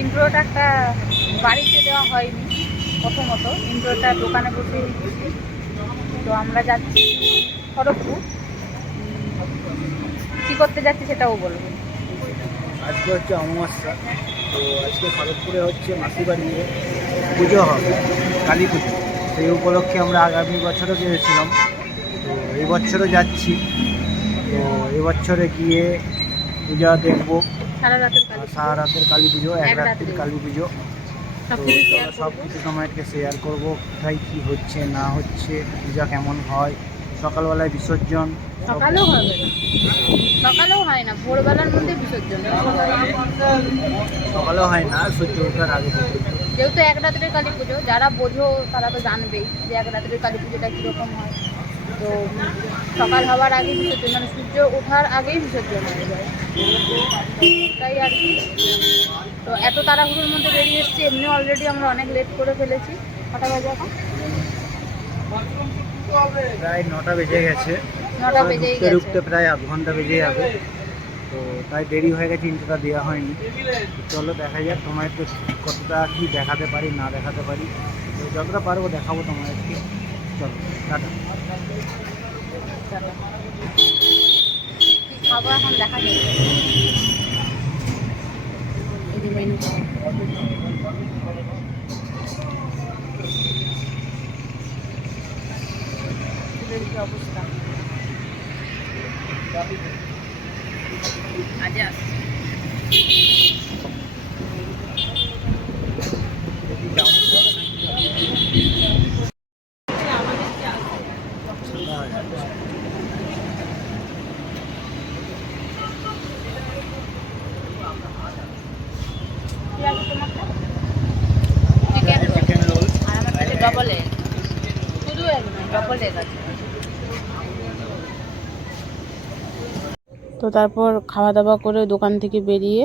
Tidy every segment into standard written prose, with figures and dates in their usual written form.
ইন্ট্রোটা একটা বাড়িতে দেওয়া হয়নি, প্রথমত ইন্ট্রোটা দোকানে বসে দিচ্ছি। তো আমরা যাচ্ছি খড়গপুর, কী করতে যাচ্ছি সেটাও বলবো। আজকে হচ্ছে অমাবস্যা, তো আজকে খড়গপুরে হচ্ছে মাসি বাড়িতে পুজো হবে, কালী পুজো। সেই উপলক্ষে আমরা আগামী বছরও গিয়েছিলাম, তো এই বছরও যাচ্ছি। তো এবছরে গিয়ে পূজা দেখবো, সারা রাতের কালী সারা রাতের কালী পুজো, এক এক রাত্রির রাত্রি কালী পুজো। সব তো কিছু শেয়ার সব করবো। কিছু তোমাদেরকে শেয়ার করবো, কোথায় কী হচ্ছে না হচ্ছে, পূজা কেমন হয়, সকালবেলায় বিসর্জন। সকালেও হবে না, সকালেও হয় না, ভোরবেলার মধ্যে বিসর্জন। সকালেও হয় না, সূর্য ওঠার আগে পর্যন্ত। যেহেতু এক রাত্রের কালী পুজো, যারা বোঝো তারা তো জানবেই যে এক রাত্রের কালী পুজোটা কীরকম হয়। তো সকাল হওয়ার আগেই বিসর্জন, মানে সূর্য ওঠার আগেই বিসর্জন হয়ে যায়, তাই আর কি। তো এত তাড়াহুড়োর মধ্যে বেরিয়ে এসেছি, এমনি অলরেডি আমরা অনেক লেট করে ফেলেছি। কটা বাজে এখন? প্রায় 9টা বেজে গেছে, 9টা বেজেই গেছে। ঢুকতে প্রায় আধ ঘন্টা বেজে যাবে। তো তাই দেরি হয়ে গেছে, ইন্টারটা দেওয়া হয়নি। চলো দেখা যাক তোমাদেরকে কতটা কি দেখাতে পারি না দেখাতে পারি, তো যতটা পারবো দেখাবো তোমাদেরকে। চলো টাটা। খাবো এখন দেখা যাবে। এই যে মেনু, চুলের কি অবস্থা আজ আসছে। চিকেন রোল আর আমার কাছে ডবল এগ, শুধু এগ নয়, ডবল এগ আছে। তো তারপর খাওয়া দাওয়া করে দোকান থেকে বেরিয়ে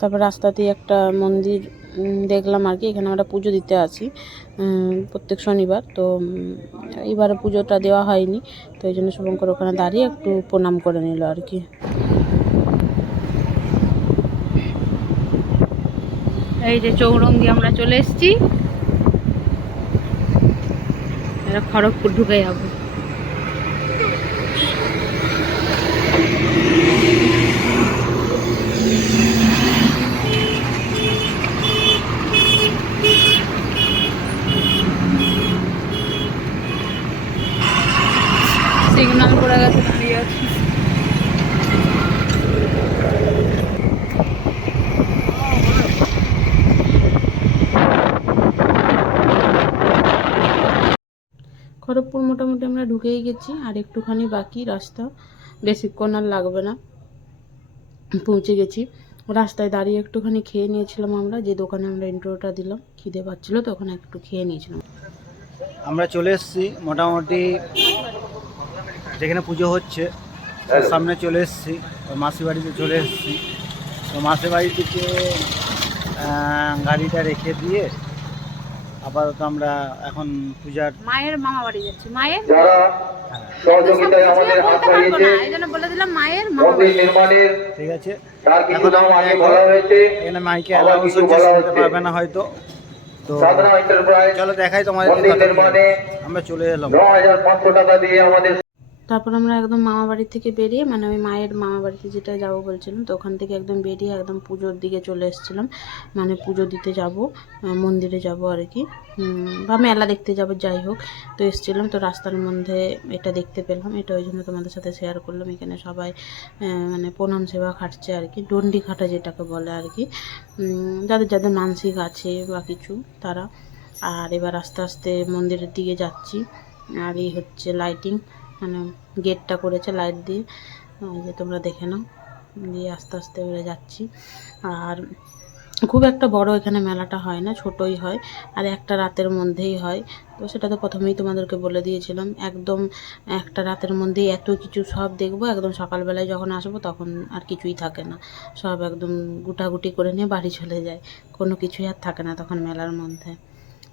তারপর রাস্তাতেই একটা মন্দির দেখলাম আর কি। এখানে আমরা পুজো দিতে আসি প্রত্যেক শনিবার। তো এবারে পুজোটা দেওয়া হয়নি, তো এই জন্য শুভঙ্কর ওখানে দাঁড়িয়ে একটু প্রণাম করে নিল আর কি। এই যে চৌরঙ্গি আমরা চলে এসেছি, খড়গপুর ঢুকে যাবো। সিগন্যাল পড়ে গেছে, দাঁড়িয়ে আছি। খড়গপুর মোটামুটি আমরা ঢুকেই গেছি, আর একটুখানি বাকি রাস্তা, বেশিক্ষণ আর লাগবে না, পৌঁছে গেছি। রাস্তায় দাঁড়িয়ে একটুখানি খেয়ে নিয়েছিলাম আমরা, যে দোকানে আমরা ইন্ট্রোটা দিলাম, খিদে পাচ্ছিলো তো ওখানে একটু খেয়ে নিয়েছিলাম। আমরা চলে এসেছি মোটামুটি যেখানে পুজো হচ্ছে তার সামনে চলে এসেছি, মাসি বাড়িতে চলে এসেছি। তো মাসি বাড়ি থেকে গাড়িটা রেখে দিয়ে আপাতত আমরা এখন পূজার মায়ের মামা বাড়ি যাচ্ছি। মায়ের সহযোগিতায় আমাদের হাত বাড়িয়েছে এই জন্য বলে দিলাম মায়ের মামা মন্দির বাড়ি। নির্মাণের, ঠিক আছে। তার কিছু এখন নাম আমি আগে দেখো, বলা হয়েছে, এখানে মাইকে আবার অ্যালাউন্স কিছু হচ্ছে, বলা শুনতে হচ্ছে। পারবে না হয়তো। তো সাধনা এন্টারপ্রাইজ চলো দেখাই তোমাদের মন্দির নির্মাণে আমরা চলে এলাম। 9,500 টাকা দিয়ে আমাদের। তারপর আমরা একদম মামা বাড়ি থেকে বেরিয়ে, মানে ওই মায়ের মামা বাড়িতে যেটা যাবো বলছিলাম, তো ওখান থেকে একদম বেরিয়ে একদম পুজোর দিকে চলে এসেছিলাম। মানে পুজো দিতে যাব, মন্দিরে যাব আর কি, বা মেলা দেখতে যাব, যাই হোক। তো এসেছিলাম, তো রাস্তার মধ্যে এটা দেখতে পেলাম, এটা ওই জন্য তোমাদের সাথে শেয়ার করলাম। এখানে সবাই মানে প্রণাম সেবা খাটছে আর কি, ডন্ডি খাটা যেটাকে বলে আর কি, যাদের যাদের মানসিক আছে বা কিছু তারা। আর এবার আস্তে আস্তে মন্দিরের দিকে যাচ্ছি। আর এই হচ্ছে লাইটিং, মানে গেটটা করেছে লাইট দিয়ে, যে তোমরা দেখে নাও। দিয়ে আস্তে আস্তে বেড়ে যাচ্ছি। আর খুব একটা বড় এখানে মেলাটা হয় না, ছোটই হয়, আর একটা রাতের মধ্যেই হয়। তো সেটা তো প্রথমেই তোমাদেরকে বলে দিয়েছিলাম, একদম একটা রাতের মধ্যেই এত কিছু সব দেখবো। একদম সকালবেলায় যখন আসবো তখন আর কিছুই থাকে না, সব একদম গুটাগুটি করে নিয়ে বাড়ি চলে যায়, কোনো কিছুই আর থাকে না তখন মেলার মধ্যে।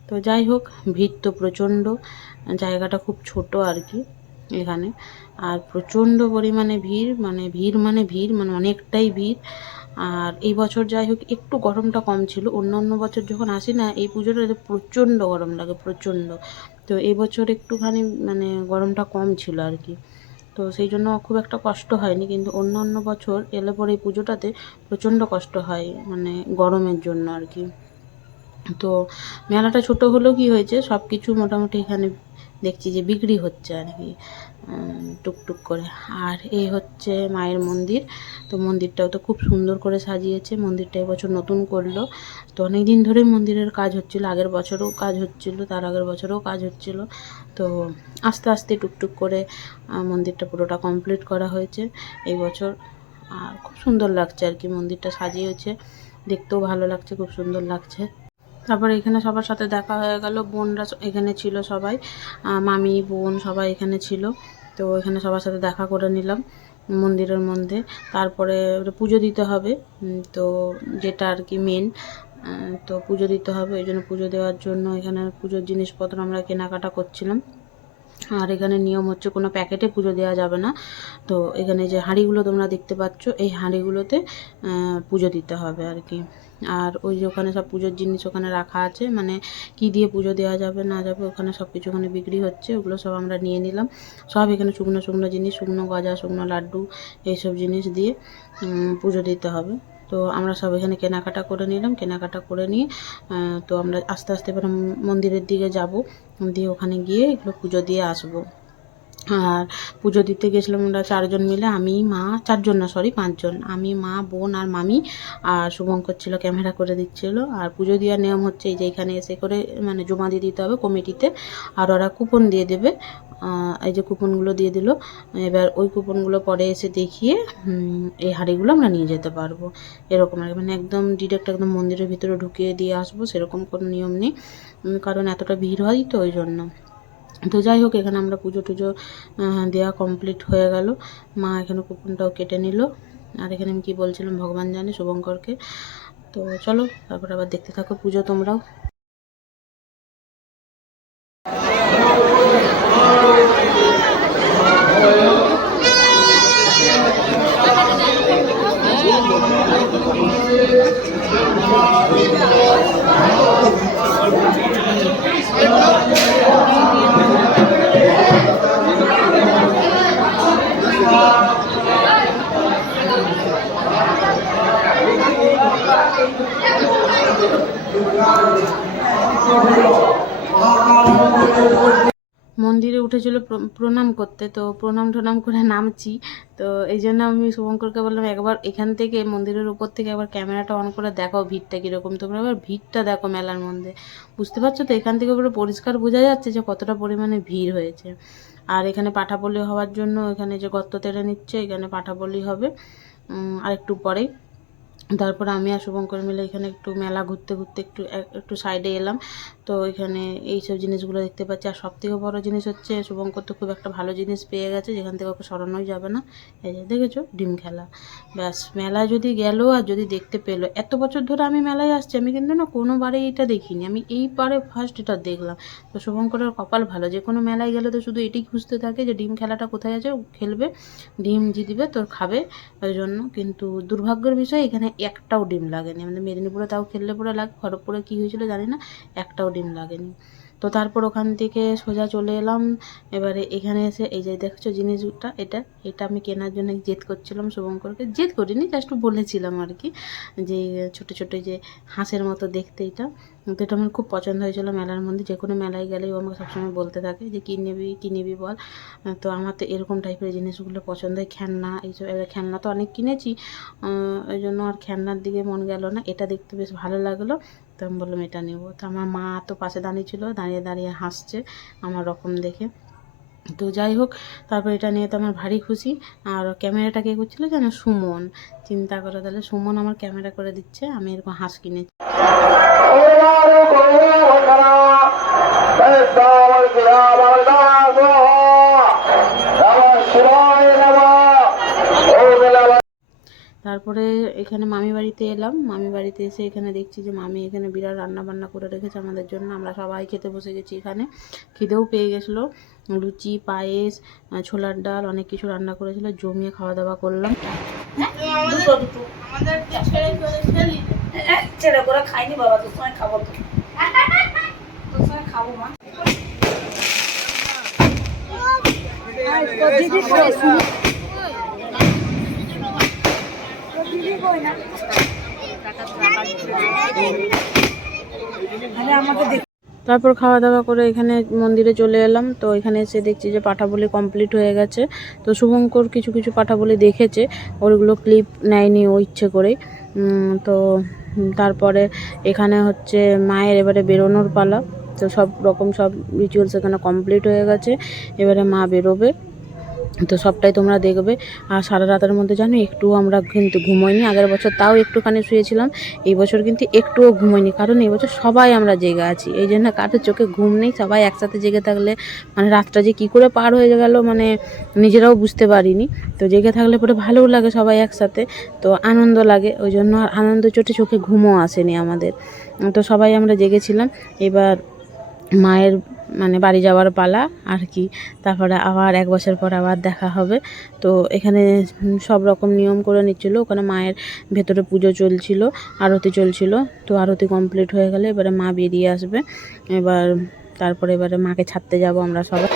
তো যাই হোক, ভিড় তো প্রচণ্ড, জায়গাটা খুব ছোট আর কি এখানে, আর প্রচণ্ড পরিমাণে ভিড়, মানে ভিড় মানে অনেকটাই ভিড়। আর এই বছর যাই হোক একটু গরমটা কম ছিল। অন্য অন্য বছর যখন আসি না এই পুজোটাতে প্রচণ্ড গরম লাগে, প্রচণ্ড। তো এই বছর একটুখানি মানে গরমটা কম ছিল আর কি, তো সেই জন্য খুব একটা কষ্ট হয়নি। কিন্তু অন্য অন্য বছর এলে পরে এই পুজোটাতে প্রচণ্ড কষ্ট হয় মানে গরমের জন্য আর কি। তো মেলাটা ছোট হলেও কি হয়েছে, সব কিছু মোটামুটি এখানে দেখছি যে বিক্রি হচ্ছে আর কি টুকটুক করে। আর এই হচ্ছে মায়ের মন্দির। তো মন্দিরটাও তো খুব সুন্দর করে সাজিয়েছে। মন্দিরটা এবছর নতুন করলো। তো অনেক দিন ধরেই মন্দিরের কাজ হচ্ছিলো, আগের বছরও কাজ হচ্ছিলো, তার আগের বছরও কাজ হচ্ছিলো। তো আস্তে আস্তে টুকটুক করে মন্দিরটা পুরোটা কমপ্লিট করা হয়েছে এই বছর। আর খুব সুন্দর লাগছে আর কি, মন্দিরটা সাজিয়েছে, দেখতেও ভালো লাগছে, খুব সুন্দর লাগছে। তারপরে এখানে সবার সাথে দেখা হয়ে গেল, বোনরা এখানে ছিল সবাই, মামি বোন সবাই এখানে ছিল। তো এখানে সবার সাথে দেখা করে নিলাম মন্দিরের মধ্যে। তারপরে পুজো দিতে হবে, তো যেটা আর কি মেন, তো পুজো দিতে হবে। ওই জন্য পুজো দেওয়ার জন্য এখানে পুজোর জিনিসপত্র আমরা কেনাকাটা করছিলাম। আর এখানে নিয়ম হচ্ছে কোনো প্যাকেটে পুজো দেওয়া যাবে না। তো এখানে যে হাঁড়িগুলো তোমরা দেখতে পাচ্ছ, এই হাঁড়িগুলোতে পুজো দিতে হবে আর কি। আর ওই যে ওখানে সব পুজোর জিনিস ওখানে রাখা আছে, মানে কি দিয়ে পুজো দেওয়া যাবে না যাবে ওখানে সব কিছু ওখানে বিক্রি হচ্ছে, ওগুলো সব আমরা নিয়ে নিলাম। সব এখানে শুকনো শুকনো জিনিস, শুকনো গজা, শুকনো লাড্ডু, এইসব জিনিস দিয়ে পুজো দিতে হবে। তো আমরা সব এখানে কেনাকাটা করে নিলাম। কেনাকাটা করে নিয়ে তো আমরা আস্তে আস্তে এবার মন্দিরের দিকে যাব, দিয়ে ওখানে গিয়ে এগুলো পুজো দিয়ে আসবো। আর পুজো দিতে গেছিলাম আমরা 4 জন মিলে, আমি মা, 4 জন না সরি 5 জন, আমি মা বোন আর মামি। আর শুভঙ্কর ছিল ক্যামেরা করে দিচ্ছিল। আর পুজো দেওয়ার নিয়ম হচ্ছে এই যে এখানে এসে করে মানে জমা দিয়ে দিতে হবে কমিটিতে। আর ওরা কুপন দিয়ে দেবে, এই যে কুপনগুলো দিয়ে দিল। এবার ওই কুপনগুলো পরে এসে দেখিয়ে এই হাঁড়িগুলো আমরা নিয়ে যেতে পারবো, এরকম আর কি। মানে একদম ডিরেক্ট একদম মন্দিরের ভিতরে ঢুকিয়ে দিয়ে আসবো সেরকম কোনো নিয়ম নেই, কারণ এতটা ভিড় হয় তো ওই জন্য। তো যাই হোক এখানে আমরা পুজো টুজো দেওয়া কমপ্লিট হয়ে গেল। মা এখানে কুপনটাও কেটে নিল। আর এখানে আমি কী বলছিলাম ভগবান জানে, শুভঙ্করকে। তো চলো তারপর আবার দেখতে থাকো পুজো তোমরাও। মন্দিরে উঠেছিল প্রণাম করতে, তো প্রণাম টনাম করে নামছি। তো এই জন্য আমি শুভঙ্করকে বললাম একবার এখান থেকে মন্দিরের উপর থেকে একবার ক্যামেরাটা অন করে দেখাও ভিড়টা কীরকম। তোমরা এবার ভিড়টা দেখো মেলার মধ্যে, বুঝতে পারছো তো? এখান থেকে পুরো পরিষ্কার বোঝা যাচ্ছে যে কতটা পরিমাণে ভিড় হয়েছে। আর এখানে পাঁঠাপল্লি হওয়ার জন্য এখানে যে গর্ত তেড়ে নিচ্ছে, এখানে পাঁঠাপল্লি হবে আর একটু পরেই। তারপর আমি আর শুভঙ্কর মিলে এখানে একটু মেলা ঘুরতে ঘুরতে একটু সাইডে এলাম। তো এখানে এইসব জিনিসগুলো দেখতে পাচ্ছি। আর সবথেকে বড় জিনিস হচ্ছে শুভঙ্কর তো খুব একটা ভালো জিনিস পেয়ে গেছে, যেখান থেকে ওকে সরানোই যাবে না। এই যে দেখেছো ডিম খেলা, ব্যাস মেলায় যদি গেল আর যদি দেখতে পেলো। এত বছর ধরে আমি মেলায় আসছি, আমি কিন্তু না কোনোবারে এটা দেখিনি, আমি এইবারে ফার্স্ট এটা দেখলাম। তো শুভঙ্করের কপাল ভালো, যে কোনো মেলায় গেলে তো শুধু এটাই খুঁজতে থাকে যে ডিম খেলাটা কোথায় আছে, খেলবে, ডিম জিতবে তোর খাবে ওই জন্য। কিন্তু দুর্ভাগ্যের বিষয় এখানে একটাও ডিম লাগেনি। আমাদের মেদিনীপুরে তাও খেললে পরে লাগে, খড়গপুরে কী হয়েছিল জানি না, একটাও ডিম লাগেনি। তো তারপর ওখান থেকে সোজা চলে এলাম। এবারে এখানে এসে এই যে দেখছো জিনিসটা, এটা আমি কেনার জন্য জেদ করছিলাম শুভঙ্করকে, জেদ করিনি, জাস্ট বলেছিলাম আর কি, যে ছোটো ছোটো যে হাঁসের মতো দেখতে এটা। তো এটা আমার খুব পছন্দ হয়েছিল মেলার মধ্যে। যে কোনো মেলায় গেলেই ও আমাকে সবসময় বলতে থাকে যে কী নিবি বল। তো আমার তো এরকম টাইপের জিনিসগুলো পছন্দ হয়, খেলনা এইসব। এবার খেলনা তো অনেক কিনেছি, ওই জন্য আর খেলনার দিকে মন গেল না। এটা দেখতে বেশ ভালো লাগলো, তো আমি বললাম এটা নেব। তো আমার মা তো পাশে দাঁড়িয়েছিল, দাঁড়িয়ে দাঁড়িয়ে হাসছে আমার রকম দেখে। তো যাই হোক তারপর এটা নিয়ে তো আমার ভারী খুশি। আর ক্যামেরাটা কে করছিলো জানো? সুমন। চিন্তা করো তাহলে, সুমন আমার ক্যামেরা করে দিচ্ছে, আমি এরকম হাঁস কিনেছি। তারপরে এখানে মামি বাড়িতে এলাম। মামি বাড়িতে এসে এখানে দেখছি যে মামি এখানে বিরাট রান্না বান্না করে রেখেছে আমাদের জন্য। আমরা সবাই খেতে বসে গেছি এখানে। খিদেও পেয়ে গেছিলো। লুচি, পায়েস, ছোলার ডাল অনেক কিছু রান্না করেছিল। জমিয়ে খাওয়া দাওয়া করলাম। ছেড়ে করে খাইনি বাবা, তোর সময় খাবো, তোর সময় খাবো মা। তারপর খাওয়া দাওয়া করে এখানে মন্দিরে চলে এলাম। তো এখানে এসে দেখছি যে পাঠাবলি কমপ্লিট হয়ে গেছে। তো শুভঙ্কর কিছু কিছু পাঠাবলি দেখেছে, ওইগুলো ক্লিপ নেয়নি ও ইচ্ছে করে। তো তারপরে এখানে হচ্ছে মায়ের এবারে বেরোনোর পালা। তো সব রকম সব রিচুয়ালস এখানে কমপ্লিট হয়ে গেছে। এবারে মা বেরোবে। তো সবটাই তোমরা দেখবে। আর সারা রাতের মধ্যে জানো একটুও আমরা কিন্তু ঘুমোইনি। আগের বছর তাও একটুখানি শুয়েছিলাম, এই বছর কিন্তু একটুও ঘুমোইনি। কারণ এই বছর সবাই আমরা জেগে আছি, এই জন্য কারোর চোখে ঘুম নেই। সবাই একসাথে জেগে থাকলে মানে রাতটা যে কী করে পার হয়ে গেল মানে নিজেরাও বুঝতে পারিনি। তো জেগে থাকলে পরে ভালোও লাগে সবাই একসাথে, তো আনন্দ লাগে। ওই জন্য আর আনন্দ চোটে চোখে ঘুমও আসেনি আমাদের। তো সবাই আমরা জেগেছিলাম। এবার মায়ের মানে বাড়ি যাওয়ার পালা আর কি। তারপরে আবার 1 বছর পর আবার দেখা হবে। তো এখানে সব রকম নিয়ম করে নিচ্ছিল। ওখানে মায়ের ভেতরে পুজো চলছিল, আরতি চলছিল। তো আরতি কমপ্লিট হয়ে গেলে এবারে মা বেরিয়ে আসবে। তারপরে এবারে মাকে ছাড়তে যাব আমরা সবাই।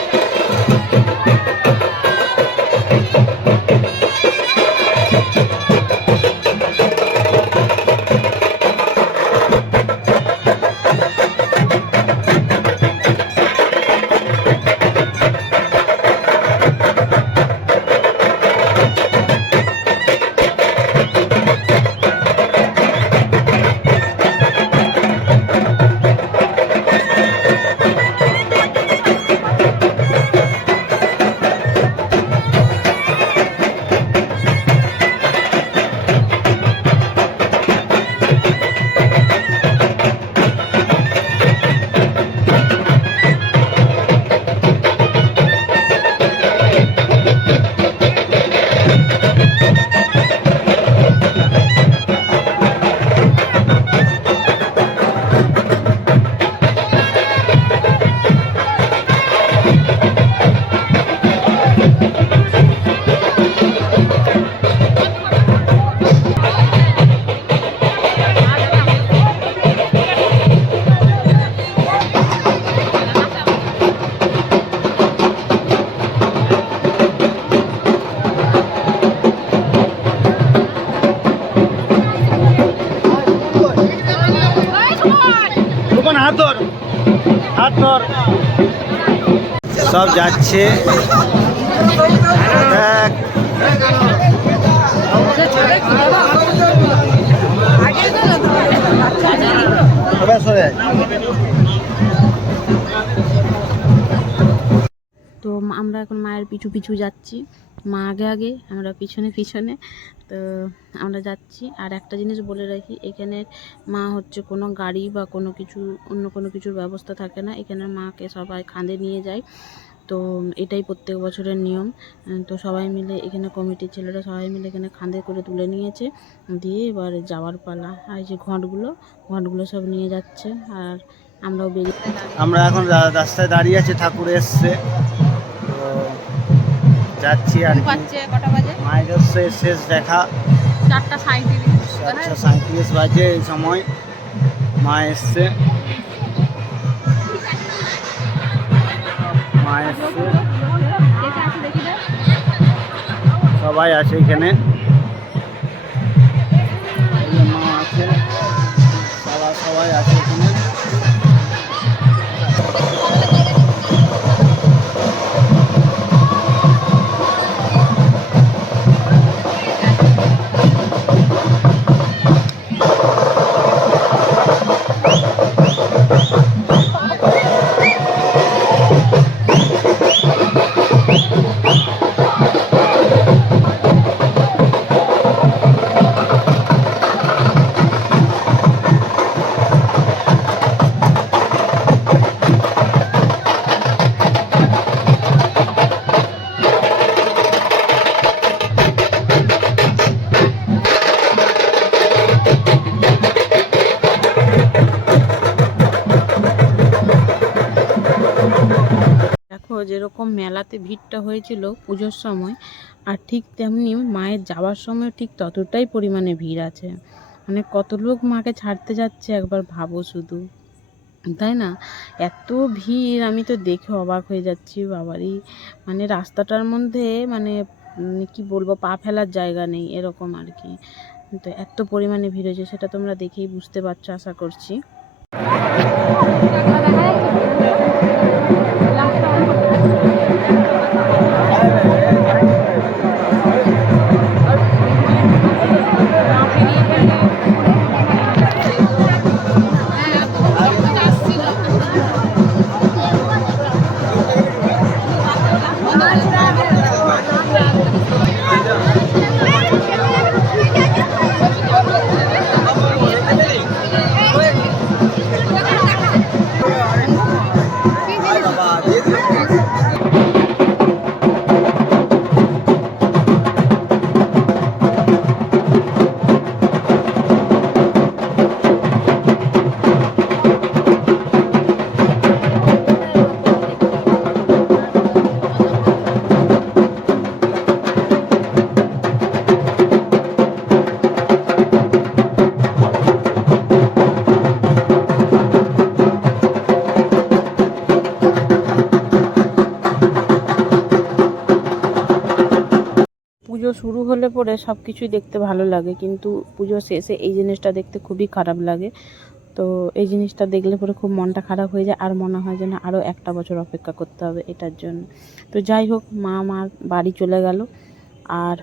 সব যাচ্ছে। তো আমরা এখন মায়ের পিছু পিছু যাচ্ছি। মা আগে আগে, আমরা পিছনে পিছনে। তো আমরা যাচ্ছি। আর একটা জিনিস বলে রাখি, এখানে মা হচ্ছে কোনো গাড়ি বা কোনো কিছু অন্য কোনো কিছুর ব্যবস্থা থাকে না। এখানে মাকে সবাই কাঁধে নিয়ে যায়। তো এটাই প্রত্যেক বছরের নিয়ম। তো সবাই মিলে এখানে কমিটির ছেলেরা সবাই মিলে এখানে কাঁধে করে তুলে নিয়েছে, দিয়ে এবার যাওয়ার পালা। আর এই যে ঘটগুলো সব নিয়ে যাচ্ছে। আর আমরাও বেরিয়ে, আমরা এখন রাস্তায় দাঁড়িয়ে আছি, ঠাকুর এসছে, তো যাচ্ছি। আর কটা বাজে? মায়ের শেষ দেখা 4:37 বাজে। এই সময় মা এসছে। সবাই আছে এখানে, মা আছে, সবাই আছে এখানে। রাতে ভিড়টা হয়েছিল পুজোর সময়, আর ঠিক তেমনি মায়ের যাওয়ার সময় ঠিক ততটাই পরিমাণে ভিড় আছে। মানে কত লোক মাকে ছাড়তে যাচ্ছে একবার ভাবো শুধু, তাই না? এত ভিড়, আমি তো দেখে অবাক হয়ে যাচ্ছি বাবারই। মানে রাস্তাটার মধ্যে মানে কি বলবো, পা ফেলার জায়গা নেই এরকম আর কি। তো এত পরিমাণে ভিড় হয়েছে, সেটা তোমরা দেখেই বুঝতে পারছো আশা করছি। পুজো শুরু হলে পরে সব কিছুই দেখতে ভালো লাগে, কিন্তু পুজো শেষে এই জিনিসটা দেখতে খুবই খারাপ লাগে। তো এই জিনিসটা দেখলে পরে খুব মনটা খারাপ হয়ে যায়, আর মনে হয় যেন আরও একটা বছর অপেক্ষা করতে হবে এটার জন্য। তো যাই হোক, মা আমার বাড়ি চলে গেল, আর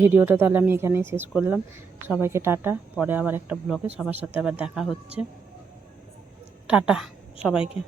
ভিডিওটা তাহলে আমি এখানেই শেষ করলাম। সবাইকে টাটা, পরে আবার একটা ব্লগে সবার সাথে আবার দেখা হচ্ছে। টাটা সবাইকে।